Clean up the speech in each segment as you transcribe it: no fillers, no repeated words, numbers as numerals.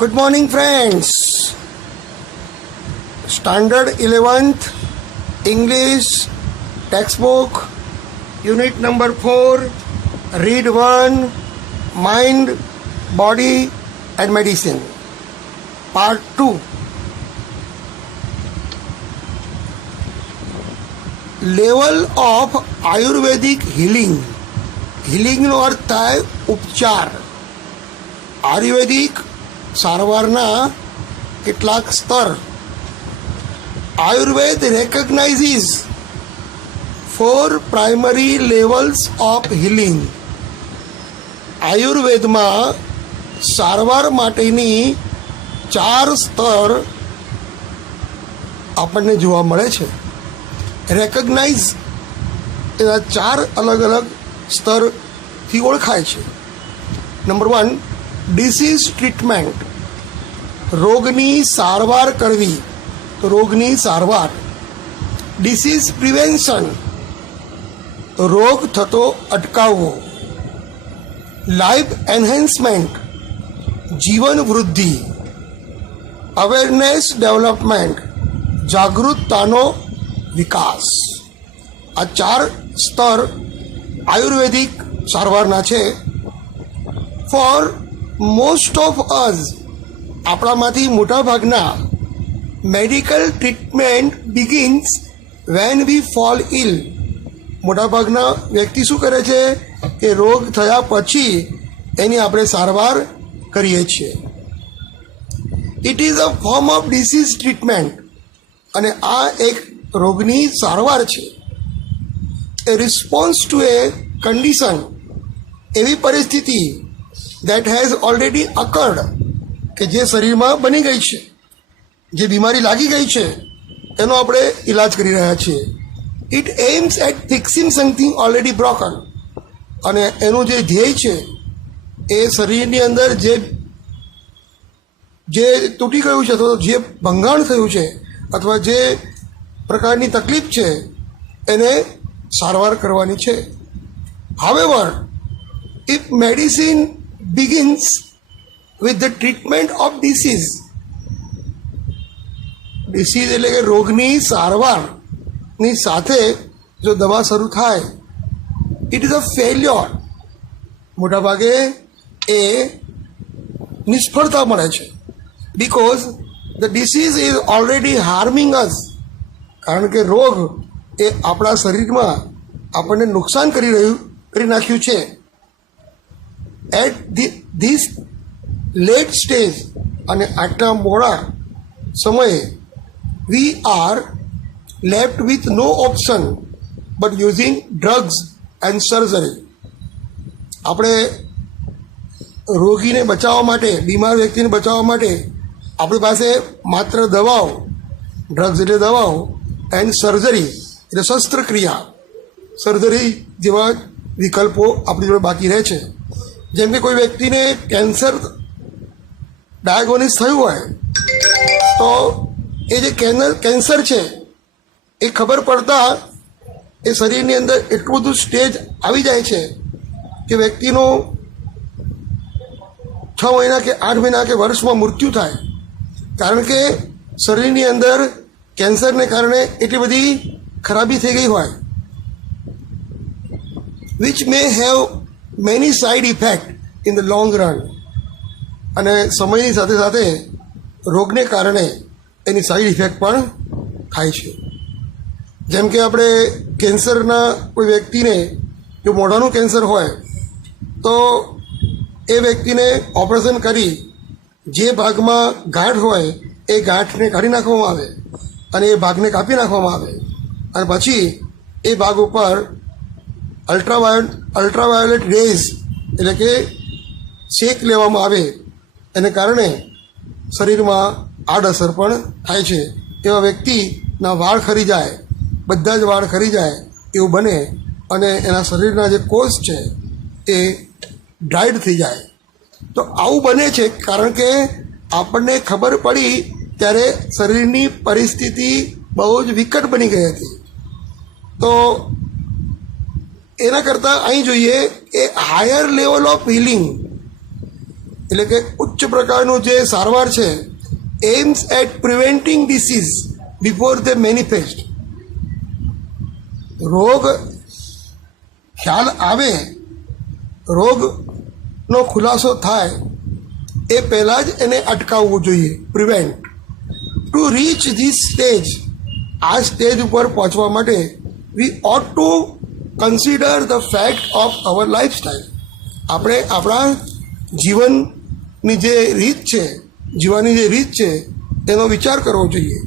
Good morning, friends. Standard 11th English textbook, unit number 4, read 1, mind, body and medicine, part 2. Level of Ayurvedic healing. Healing નો અર્થ થાય ઉપચાર. આયુર્વેદિક સારવારના કેટલાક સ્તર. Ayurveda recognizes 4 primary levels of healing. આયુર્વેદમાં સારવાર માટેની 4 સ્તર આપણને જોવા મળે છે. રેકગ્નાઇઝ એના 4 અલગ અલગ સ્તરથી ઓળખાય છે. Number 1, disease treatment. રોગની સારવાર કરવી, તો રોગની સારવાર. ડિસીઝ પ્રિવેન્શન, રોગ થતો અટકાવવો. લાઈફ એન્હેન્સમેન્ટ, જીવન વૃદ્ધિ. અવેરનેસ ડેવલપમેન્ટ, જાગૃતતાનો વિકાસ. આ 4 સ્તર આયુર્વેદિક સારવારના છે. ફોર મોસ્ટ ઓફ અસ, આપણામાંથી મોટાભાગના, medical treatment begins when we fall ill. મોટાભાગના વ્યક્તિ શું કરે છે કે રોગ થયા પછી એની આપણે સારવાર કરીએ છીએ. It is a form of disease treatment, અને આ એક રોગની સારવાર છે. એ રિસ્પોન્સ ટુ એ કન્ડિશન, એવી પરિસ્થિતિ દેટ હેઝ ઓલરેડી અકર્ડ, કે જે શરીરમાં બની ગઈ છે, જે બીમારી લાગી ગઈ છે એનો આપણે ઈલાજ કરી રહ્યા છીએ. It aims at fixing something already broken, અને એનું જે ધ્યેય છે એ શરીરની અંદર જે તૂટી ગયું છે અથવા જે ભંગાણ થયું છે અથવા જે પ્રકારની તકલીફ છે એને સારવાર કરવાની છે. However, if medicine begins with the treatment of disease, disease એટલે કે રોગની સારવારની સાથે જો દવા શરૂ થાય, ઇટ ઇઝ અ ફેલ્યોર. મોટાભાગે એ નિષ્ફળતા મળે છે. Because the disease is already harming us, કારણ કે રોગ એ આપણા શરીરમાં આપણને નુકસાન કરી નાખ્યું છે. એટ ધીસ લેટ સ્ટેજ, અને આટલા મોડા સમયે we are left with no option but using drugs and surgery. આપણે રોગીને બચાવવા માટે, બીમાર વ્યક્તિને બચાવવા માટે આપણી પાસે માત્ર દવાઓ, ડ્રગ્સ એટલે દવાઓ, એન્ડ સર્જરી એટલે શસ્ત્રક્રિયા, સર્જરી જેવા વિકલ્પો આપણી જોડે બાકી રહે છે. જેમ કે કોઈ વ્યક્તિને કેન્સર ડાયગ્નોસિસ થયું હોય તો એ જે કેન્સર છે એ ખબર પડતા એ શરીરની અંદર એટલું બધું સ્ટેજ આવી જાય છે કે વ્યક્તિનું 6 મહિના કે 8 મહિના કે વર્ષમાં મૃત્યુ થાય, કારણ કે શરીરની અંદર કેન્સરને કારણે એટલી બધી ખરાબી થઈ ગઈ હોય. Which may have many side effect in the long run. અને સમયની સાથે સાથે રોગને કારણે એની સાઇડ ઇફેક્ટ પણ થાય છે. જેમ કે આપણે કેન્સરના કોઈ વ્યક્તિને, જો મોઢાનું કેન્સર હોય તો એ વ્યક્તિને ઓપરેશન કરી જે ભાગમાં ગાંઠ હોય એ ગાંઠને કાઢી નાખવામાં આવે અને એ ભાગને કાપી નાખવામાં આવે, અને પછી એ ભાગ ઉપર અલ્ટ્રાવાયોલેટ રેઝ એટલે કે શેક લેવામાં આવે. એને કારણે શરીરમાં આડઅસર પણ થાય છે. એવા વ્યક્તિના વાળ ખરી જાય, બધા જ વાળ ખરી જાય એવું બને, અને એના શરીરના જે કોષ છે એ ડ્રાઈડ થઈ જાય. તો આવું બને છે કારણ કે આપણને ખબર પડી ત્યારે શરીરની પરિસ્થિતિ બહુ જ વિકટ બની ગઈ હતી. તો એના કરતાં અહીં જોઈએ a higher level of healing, એટલે કે ઉચ્ચ પ્રકારનું જે સારવાર છે aims at preventing disease before they manifest. રોગ ખ્યાલ આવે, રોગનો ખુલાસો થાય એ પહેલાં જ એને અટકાવવું જોઈએ, prevent. To reach this stage, આ સ્ટેજ ઉપર પહોંચવા માટે we ought to consider the fact of our lifestyle. આપણે આપણા જીવનની જે રીત છે, જીવવાની જે રીત છે એનો વિચાર કરવો જોઈએ.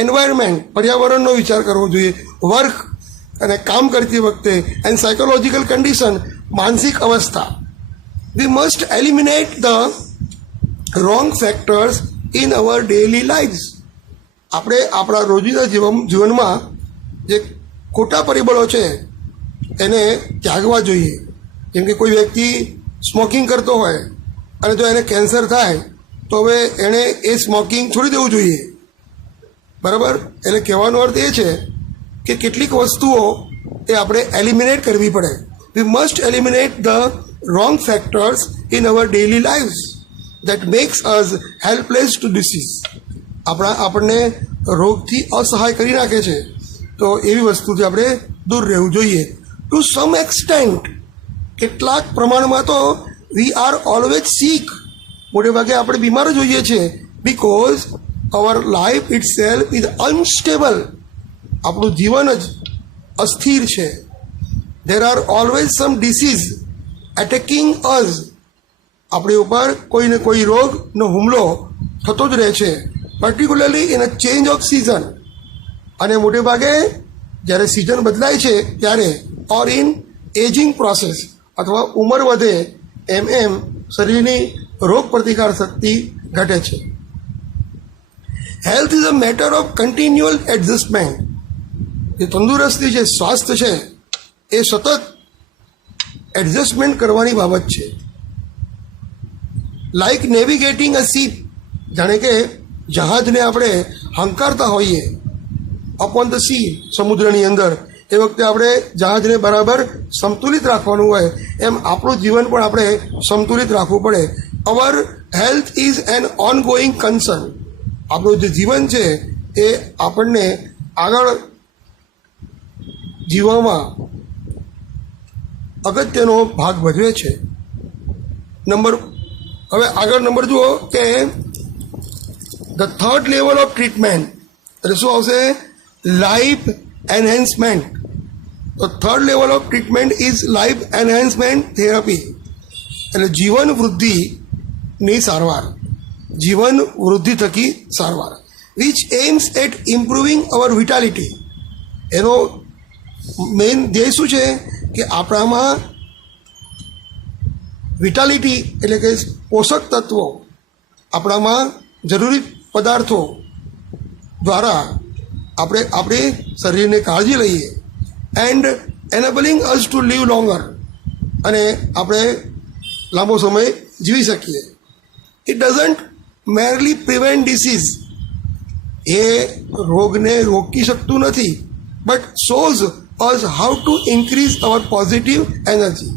એન્વાયરમેન્ટ, પર્યાવરણનો વિચાર કરવો જોઈએ. વર્ક અને કામ કરતી વખતે એન્ડ સાયકોલોજીકલ કન્ડિશન, માનસિક અવસ્થા. વી must eliminate the wrong factors in our daily lifes. આપણે આપણા રોજિંદા જીવનમાં જે ખોટા પરિબળો છે એને ત્યાગવા જોઈએ. જેમ કે કોઈ વ્યક્તિ સ્મોકિંગ કરતો હોય અને જો એને કેન્સર થાય તો હવે એણે એ સ્મોકિંગ છોડી દેવું જોઈએ, બરાબર. એટલે કહેવાનો અર્થ એ છે કે કેટલીક વસ્તુઓ એ આપણે એલિમિનેટ કરવી પડે. We must eliminate the wrong factors in our daily lives that makes us helpless to disease. આપણને રોગથી અસહાય કરી નાખે છે, તો એવી વસ્તુથી આપણે દૂર રહેવું જોઈએ. ટુ સમ એક્સટેન્ટ, કેટલાક પ્રમાણમાં તો વી આર ઓલવેઝ સીક, મોટે ભાગે આપણે બીમાર જ હોઈએ છીએ. Because our life itself is unstable, આપણું જીવન જ અસ્થિર છે. There are always some disease attacking us, આપણી ઉપર કોઈ ને કોઈ રોગનો હુમલો થતો જ રહે છે, particularly in a change off season. અને મોટે ભાગે જ્યારે સિઝન બદલાય છે ત્યારે, ઓર ઇન એજિંગ પ્રોસેસ, અથવા ઉંમર વધે એમ એમ શરીરની રોગ પ્રતિકાર શક્તિ ઘટે છે. Health is a matter of કન્ટિન્યુઅલ adjustment. જે તંદુરસ્તી છે, સ્વાસ્થ્ય છે, એ સતત એડજસ્ટમેન્ટ કરવાની બાબત છે. લાઈક નેવિગેટિંગ અ શીપ, જાણે કે જહાજને આપણે હંકારતા હોઈએ અપોન ધ સી, સમુદ્રની અંદર, એ વખતે આપણે જહાજને બરાબર સંતુલિત રાખવાનું હોય, એમ આપણું જીવન પણ આપણે સંતુલિત રાખવું પડે. અવર health is an on going concern. આપણું જે જીવન છે એ આપણને આગળ જીવવામાં અગત્યનો ભાગ ભજવે છે. હવે આગળ નંબર જુઓ કે the third level of treatment, એટલે શું આવશે? Life enhancement. તો third level of treatment is life enhancement therapy, એટલે જીવન વૃદ્ધિની સારવાર, જીવન વૃદ્ધિ થકી સારવાર. Which aims at improving our vitality. એનો મેઇન ધ્યેય શું છે કે આપણામાં વિટાલિટી એટલે કે પોષક તત્વો, આપણામાં જરૂરી પદાર્થો દ્વારા આપણે આપણી શરીરની કાળજી લઈએ. And enabling us to live longer, અને આપણે લાંબો સમય જીવી શકીએ. It doesn't merely prevent disease, એ રોગને રોકી શકતું નથી, but shows us how to increase our positive energy.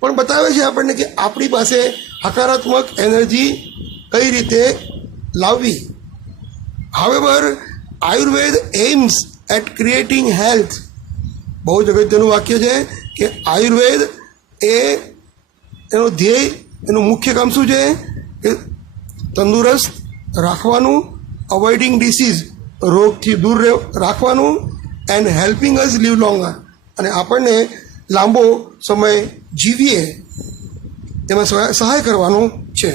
પણ બતાવે છે આપણને કે આપણી પાસે હકારાત્મક એનર્જી કઈ રીતે લાવવી. However Ayurveda aims at creating health. બહુ જ અગત્યનું વાક્ય છે કે આયુર્વેદ એનું ધ્યેય, એનું મુખ્ય કામ શું છે કે તંદુરસ્ત રાખવાનું, અવોઇડિંગ ડિસીઝ, રોગથી દૂર રાખવાનું, and helping us live longer, અને આપણને લાંબો સમય જીવીએ એમાં સહાય કરવાનું છે.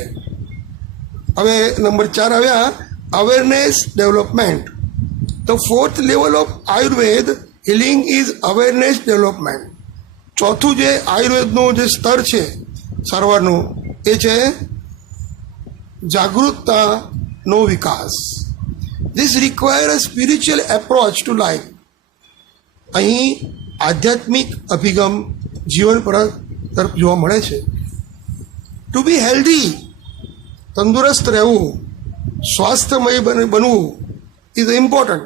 હવે નંબર 4 આવ્યા awareness development. The fourth level of Ayurveda healing is awareness development. ચોથું જે આયુર્વેદનું જે સ્તર છે સારવારનું, એ છે જાગૃતતાનો વિકાસ. This require a spiritual approach to life. અહીં આધ્યાત્મિક અભિગમ જીવન તરફ જોવા મળે છે. ટુ બી હેલ્ધી, તંદુરસ્ત રહેવું, સ્વાસ્થ્યમય બનવું ઇઝ ઇમ્પોર્ટન્ટ,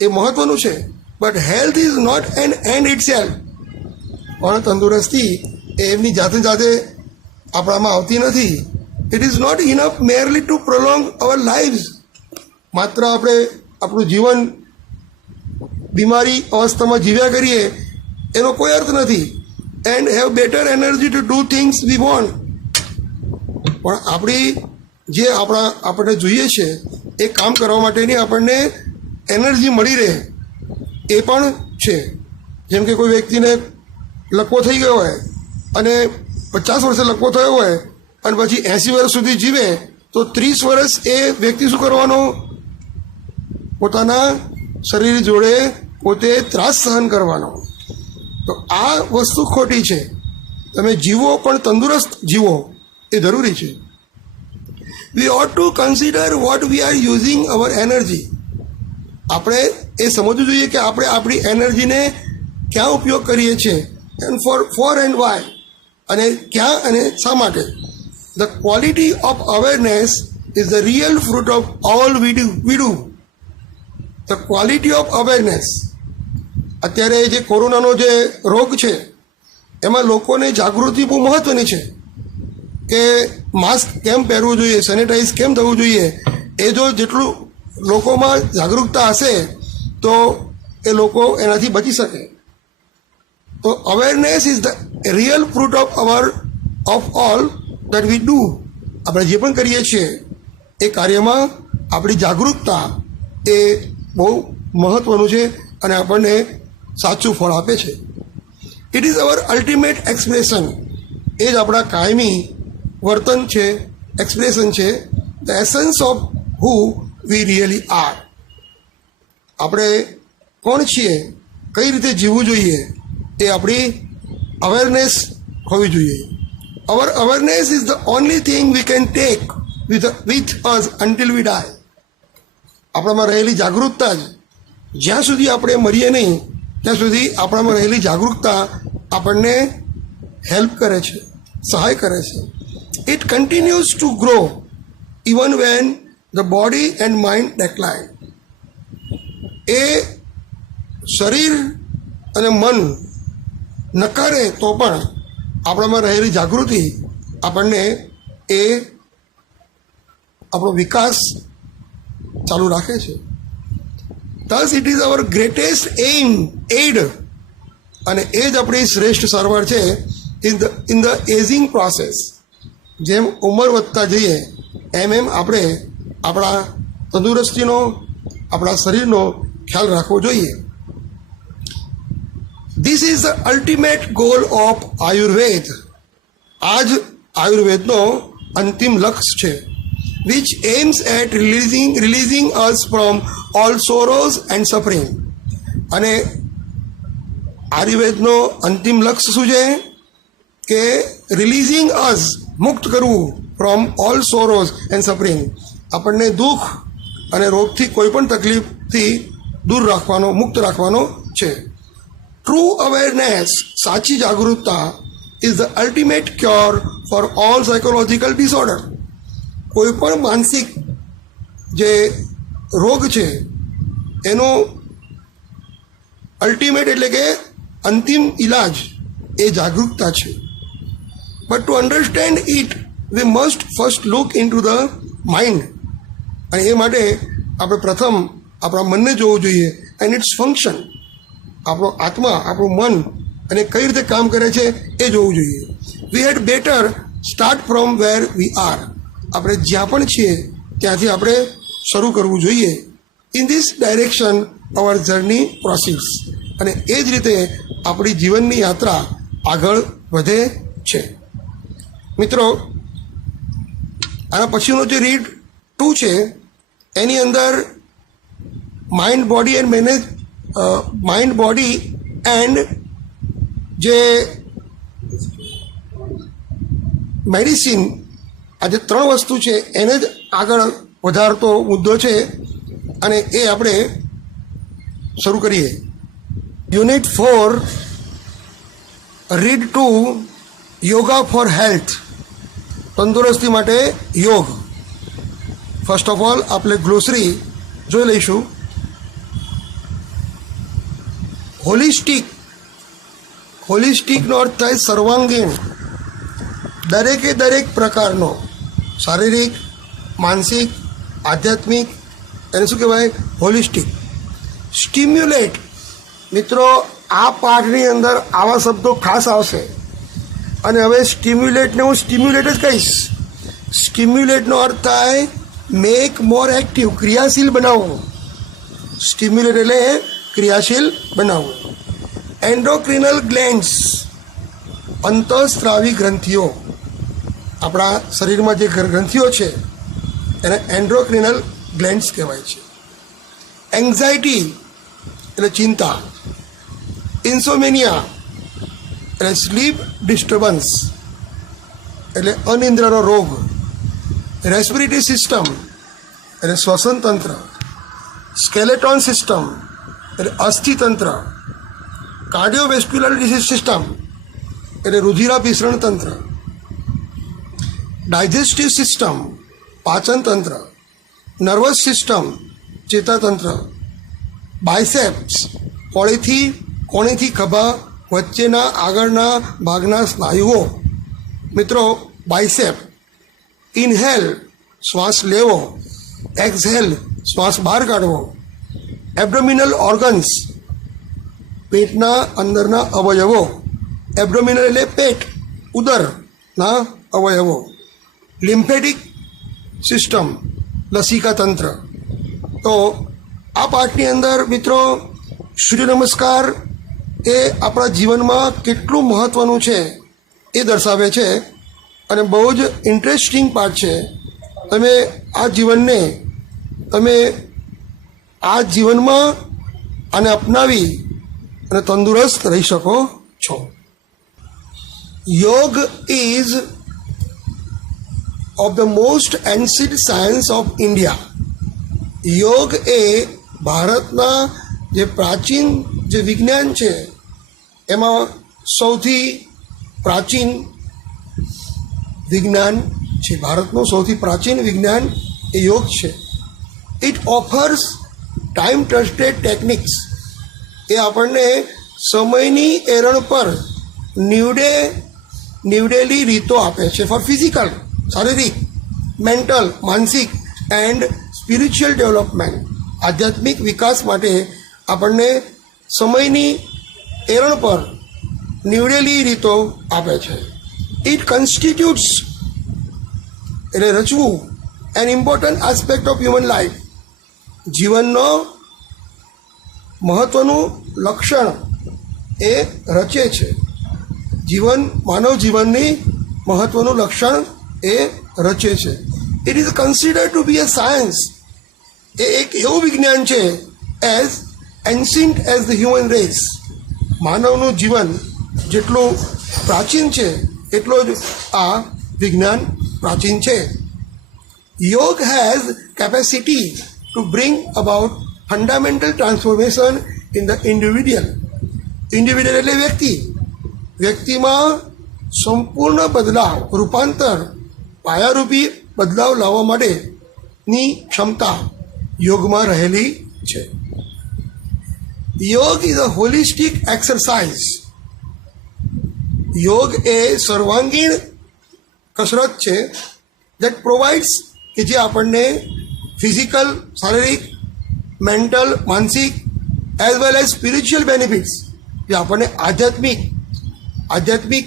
એ મહત્વનું છે. But health is not an end itself. પણ તંદુરસ્તી એ એમની જાતે આપણામાં આવતી નથી, it is not enough merely to prolong our lives. માત્ર આપણે આપણું જીવન બીમારી અવસ્થામાં જીવ્યા કરીએ એનો કોઈ અર્થ નથી. And have better energy to do things we want. પણ આપણી જે આપણને જોઈએ છે એ કામ કરવા માટેની આપણને એનર્જી મળી રહે એ પણ છે. જેમ કે કોઈ વ્યક્તિને લકવો થઈ ગયો હોય અને 50 વર્ષે લકવો થયો હોય અને પછી 80 વર્ષ સુધી જીવે, તો 30 વર્ષ એ વ્યક્તિ શું કરવાનો? પોતાના શરીર જોડે પોતે ત્રાસ સહન કરવાનો. તો આ વસ્તુ ખોટી છે. તમે જીવો પણ તંદુરસ્ત જીવો એ જરૂરી છે. We ought to consider what we are using our energy. આપણે એ સમજવું જોઈએ કે આપણે આપણી એનર્જીને ક્યાં ઉપયોગ કરીએ છીએ, એન્ડ ફોર એન્ડ વાય, અને ક્યાં અને શા માટે. The quality of awareness is the real fruit of all we do. The quality of awareness. અત્યારે જે કોરોનાનો જે રોગ છે એમાં લોકોને જાગૃતિ બહુ મહત્ત્વની છે કે માસ્ક કેમ પહેરવું જોઈએ, સેનિટાઈઝ કેમ થવું જોઈએ. એ જો જેટલું લોકોમાં જાગૃતતા હશે તો એ લોકો એનાથી બચી શકે. તો awareness is the real fruit of all that we do. આપણે જે પણ કરીએ છીએ એ કાર્યમાં આપણી જાગૃતતા એ બહુ મહત્ત્વનું છે અને આપણને સાચું ફળ આપે છે. It is our ultimate expression. એ જ આપણા કાયમી વર્તન છે, એક્સપ્રેશન છે, the essence of who we really are. આપણે કોણ છીએ, કઈ રીતે જીવવું જોઈએ એ આપણી અવેરનેસ હોવી જોઈએ. Our awareness is the only thing we can take with us until we die. આપણામાં રહેલી જાગૃતતા જ, જ્યાં સુધી આપણે મરીએ નહીં ત્યાં સુધી આપણામાં રહેલી જાગૃતતા આપણને હેલ્પ કરે છે, સહાય કરે છે. It continues to grow even when the body and mind decline. એ શરીર અને મન નકારે તો પણ આપણામાં રહેલી જાગૃતિ આપણને એ આપણો વિકાસ ચાલુ રાખે છે. thus it is our greatest aid, અને એ જ આપણી શ્રેષ્ઠ સારવાર છે ઇન ધ એઝિંગ પ્રોસેસ. જેમ ઉંમર વધતા જઈએ એમ આપણે આપણા તંદુરસ્તીનો, આપણા શરીરનો ખ્યાલ રાખવો જોઈએ. This is the ultimate goal of Ayurveda. આ જ આયુર્વેદનો અંતિમ લક્ષ્ય છે. which aims at releasing us from all sorrows and suffering. અને આયુર્વેદનો અંતિમ લક્ષ્ય શું છે કે રિલીઝિંગ અસ, મુક્ત કરવું, ફ્રોમ ઓલ સોરોઝ એન્ડ સફરિંગ. આપણને દુઃખ અને રોગથી કોઈ પણ તકલીફથી દૂર રાખવાનો, મુક્ત રાખવાનો છે. ટ્રુ અવેરનેસ, સાચી જાગૃતતા, is the ultimate cure for all psychological disorder. કોઈ પણ માનસિક જે રોગ છે એનો અલ્ટિમેટ એટલે કે અંતિમ ઈલાજ એ જાગૃતતા છે. But to understand it we must first look in to the mind. અને એ માટે આપણે પ્રથમ આપણા મનને જોવું જોઈએ એન્ડ ઇટ્સ ફંક્શન. આપણો આત્મા, આપણું મન અને કઈ રીતે કામ કરે છે એ જોવું જોઈએ. We had better start from where we are. આપણે જ્યાં પણ છીએ ત્યાંથી આપણે શરૂ કરવું જોઈએ. In this direction our journey proceeds. અને એ જ રીતે આપણી જીવનની યાત્રા આગળ વધે છે. મિત્રો, આના પછીનો જે રીડ 2 છે એની અંદર માઇન્ડ બોડી એન્ડ જે મેડિસિન, આ જે 3 વસ્તુ છે એને જ આગળ વધારતો મુદ્દો છે અને એ આપણે શરૂ કરીએ. Unit 4, read 2, yoga for health. તંદુરસ્તી માટે યોગ. ફર્સ્ટ ઓફ ઓલ આપણે ગ્લોસરી જોઈ લઈશું. હોલિસ્ટિકનો અર્થ થાય સર્વાંગીણ, દરેકે દરેક પ્રકારનો, શારીરિક, માનસિક, આધ્યાત્મિક, એને શું કહેવાય, હોલિસ્ટિક. સ્ટિમ્યુલેટ, મિત્રો આ પાઠની અંદર આવા શબ્દો ખાસ આવશે. અને હવે સ્ટિમ્યુલેટને હું સ્ટિમ્યુલેટ જ કહીશ. સ્ટિમ્યુલેટનો અર્થ થાય મેક મોર એક્ટિવ, ક્રિયાશીલ બનાવવું. સ્ટિમ્યુલેટ એટલે ક્રિયાશીલ બનાવવું. એન્ડોક્રિનલ ગ્લેન્ડ્સ, અંતઃસ્ત્રાવી ગ્રંથિઓ, આપણા શરીરમાં જે ગ્રંથિઓ છે એને એન્ડોક્રિનલ ગ્લેન્ડ્સ કહેવાય છે. એન્ઝાયટી એટલે ચિંતા. ઇન્સોમેનિયા એટલે સ્લીપ ડિસ્ટર્બન્સ એટલે અનિંદ્રાનો રોગ. રેસ્પિરેટરી સિસ્ટમ એટલે શ્વસન તંત્ર. સ્કેલેટોન સિસ્ટમ એટલે અસ્થિતંત્ર. કાર્ડિયોવેસ્ક્યુલર સિસ્ટમ એટલે રુધિરાભિસરણ તંત્ર. ડાયજેસ્ટિવ સિસ્ટમ પાચન તંત્ર. નર્વસ સિસ્ટમ ચેતાતંત્ર. બાયસેપ્સ કોણીથી ખભા વચ્ચેના આગળના ભાગના સ્નાયુઓ. મિત્રો બાયસેપ, ઇનહેલ શ્વાસ લેવો, એક્સહેલ શ્વાસ બહાર કાઢવો. એબ્ડોમિનલ ઓર્ગન્સ પેટના અંદરના અવયવો. એબ્ડોમિનલ એટલે પેટ, ઉદરના અવયવો. લિમ્ફેટિક સિસ્ટમ લસિકા તંત્ર. તો આ પાઠની અંદર મિત્રો સૂર્ય નમસ્કાર એ આપણા જીવનમાં કેટલું મહત્ત્વનું છે એ દર્શાવે છે અને બહુ જ ઇન્ટરેસ્ટિંગ પાઠ છે. તમે આ જીવનમાં આને અપનાવી અને તંદુરસ્ત રહી શકો છો. યોગ ease of the most ancient science of India. યોગ એ ભારતના જે પ્રાચીન જે વિજ્ઞાન છે એમાં સૌથી પ્રાચીન વિજ્ઞાન છે. ભારતનું સૌથી પ્રાચીન વિજ્ઞાન એ યોગ છે. It offers time trusted techniques. એ આપણને સમયની એરણ પર નીવડેલી રીતો આપે છે ફોર ફિઝિકલ, શારીરિક, મેન્ટલ, માનસિક એન્ડ સ્પિરિચ્યુઅલ ડેવલપમેન્ટ. આધ્યાત્મિક વિકાસ માટે આપણને સમયની એરણ પર નીવડેલી રીતો આપે છે. ઇટ કન્સ્ટિટ્યુટ્સ એટલે રચવું an important aspect of human life. જીવનનો મહત્ત્વનું લક્ષણ એ રચે છે. માનવ જીવનની મહત્ત્વનું લક્ષણ એ રચે છે. It is considered to be a science. એ એક એવું વિજ્ઞાન છે as ancient as the human race. માનવનું જીવન જેટલું પ્રાચીન છે એટલો જ આ વિજ્ઞાન પ્રાચીન છે. યોગ has capacity to bring about fundamental transformation in the individual. Individual એટલે વ્યક્તિમાં સંપૂર્ણ બદલાવ, રૂપાંતર, પાયારૂપી બદલાવ લાવવા માટેની ક્ષમતા યોગમાં રહેલી છે. યોગ ઇઝ અ હોલિસ્ટિક એક્સરસાઇઝ. યોગ એ સર્વાંગીણ કસરત છે દેટ પ્રોવાઇડ્સ કે જે આપણને ફિઝિકલ, શારીરિક, મેન્ટલ, માનસિક as well as spiritual benefits. જે આપણને આધ્યાત્મિક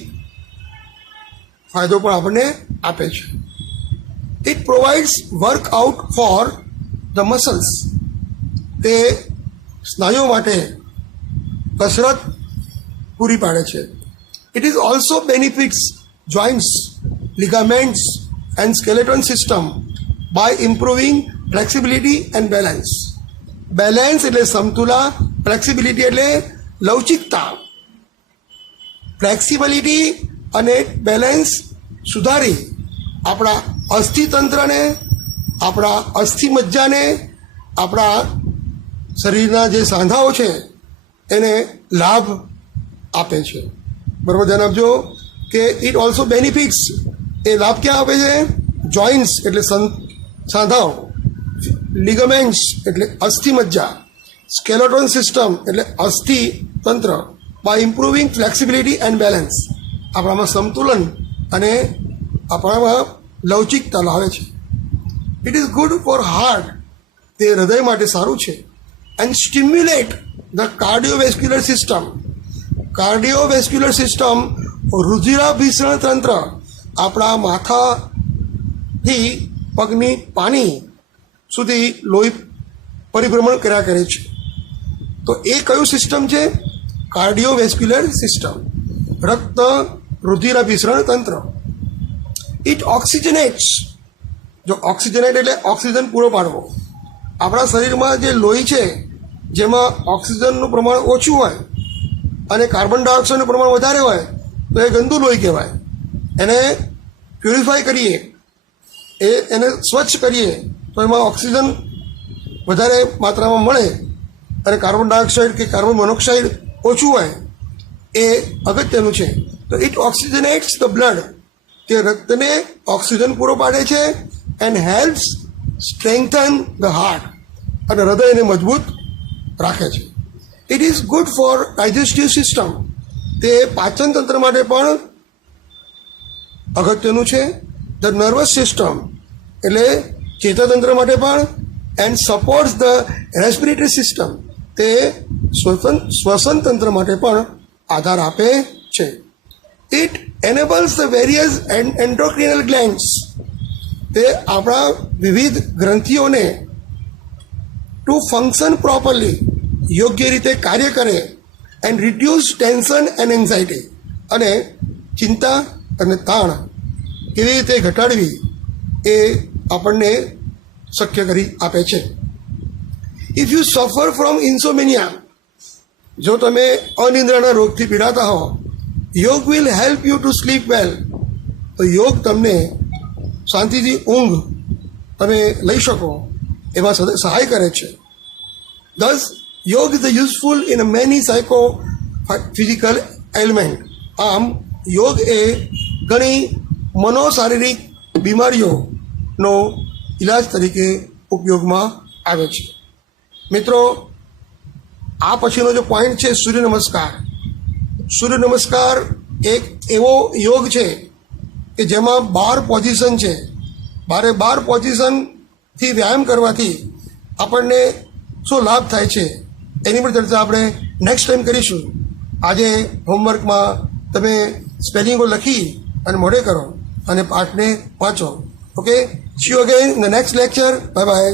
ફાયદો પણ આપણને આપે છે. It provides workout for the muscles. તે સ્નાયુઓ માટે કસરત પૂરી પાડે છે. It is also benefits joints, ligaments and skeleton system by improving flexibility and balance. Balance એટલે સમતુલા, ફ્લેક્સિબિલિટી એટલે લવચિકતા. ફ્લેક્સિબિલિટી અને બેલેન્સ સુધારી આપણા અસ્થિતંત્રને, આપણા અસ્થિમજ્જાને, આપણા શરીરના જે સાંધાઓ છે એને લાભ આપે છે. બરાબર ધ્યાન આપજો કે ઇટ ઓલ્સો બેનિફિટ્સ. એ લાભ ક્યાં આપે છે? જોઇન્ટ્સ એટલે સાંધાઓ, લિગામેન્ટ્સ એટલે અસ્થિમજ્જા, સ્કેલેટોન સિસ્ટમ એટલે અસ્થિતંત્ર. By improving flexibility and balance. આપણામાં સંતુલન અને આપણામાં લવચિકતા લાવે છે. It is good for heart, તે હૃદય માટે સારું છે. And stimulate the cardiovascular system. Cardiovascular system રુધિરાભિસરણ તંત્ર, આપણા માથાથી પગની પાની સુધી લોહી પરિભ્રમણ કર્યા કરે છે. તો એ કયું સિસ્ટમ છે? કાર્ડિયોવેસ્ક્યુલર સિસ્ટમ, રક્ત રુધિરાભિસરણ તંત્ર. ઇટ ઓક્સિજનેટ્સ. જો ઓક્સિજનેટ એટલે ઓક્સિજન પૂરો પાડવો. આપણા શરીરમાં જે લોહી છે જેમાં ઓક્સિજનનું પ્રમાણ ઓછું હોય અને કાર્બન ડાયોક્સાઇડનું પ્રમાણ વધારે હોય તો એ ગંદુ લોહી કહેવાય. એને પ્યુરિફાય કરીએ, એને સ્વચ્છ કરીએ તો એમાં ઓક્સિજન વધારે માત્રામાં મળે અને કાર્બન ડાયોક્સાઇડ કે કાર્બન મોનોક્સાઇડ ઓછું હોય, એ અગત્યનું છે. તો ઇટ ઓક્સિજનેટ્સ ધ બ્લડ, તે રક્તને ઓક્સિજન પૂરો પાડે છે. And helps strengthen the heart, અને હૃદયને મજબૂત રાખે છે. It is good four digestive system, તે પાચન તંત્ર માટે પણ અગત્યનું છે. ધ નર્વસ સિસ્ટમ એટલે ચેતાતંત્ર માટે પણ. And supports the respiratory system, તે શ્વસન તંત્ર માટે પણ આધાર આપે છે. ઇટ એનેબલ્સ ધ વેરિયસ એન્ડોક્રિનલ ગ્લેન્ડ્સ, તે આપણા વિવિધ ગ્રંથિઓને ટુ ફંક્શન પ્રોપરલી, યોગ્ય રીતે કાર્ય કરે. And reduce tension and anxiety, અને ચિંતા અને તાણ કેવી રીતે ઘટાડવી એ આપણને શક્ય કરી આપે છે. If you suffer from insomnia, જો તમે અનિદ્રાના રોગથી પીડાતા હો, yoga will help you to sleep well, તો યોગ તમને શાંતિથી ઊંઘ તમે લઈ શકો એમાં સહાય કરે છે. દસ, યોગ is useful in many psycho physical element. આમ યોગ એ ઘણી મનોશારીરિક બીમારીઓનો ઇલાજ તરીકે ઉપયોગમાં આવે છે. મિત્રો, આ પછીનો જે પોઈન્ટ છે સૂર્ય નમસ્કાર. સૂર્ય નમસ્કાર એક એવો યોગ છે કે જેમાં 12 પોઝિશન છે. 12 પોઝિશનથી વ્યાયામ કરવાથી આપણને શું લાભ થાય છે એની પર ચર્ચા આપણે નેક્સ્ટ ટાઈમ કરીશું. આજે હોમવર્કમાં તમે સ્પેલિંગો લખી અને મોઢે કરો અને પાઠને વાંચો. Okay, C you again in the next lecture. Bye bye.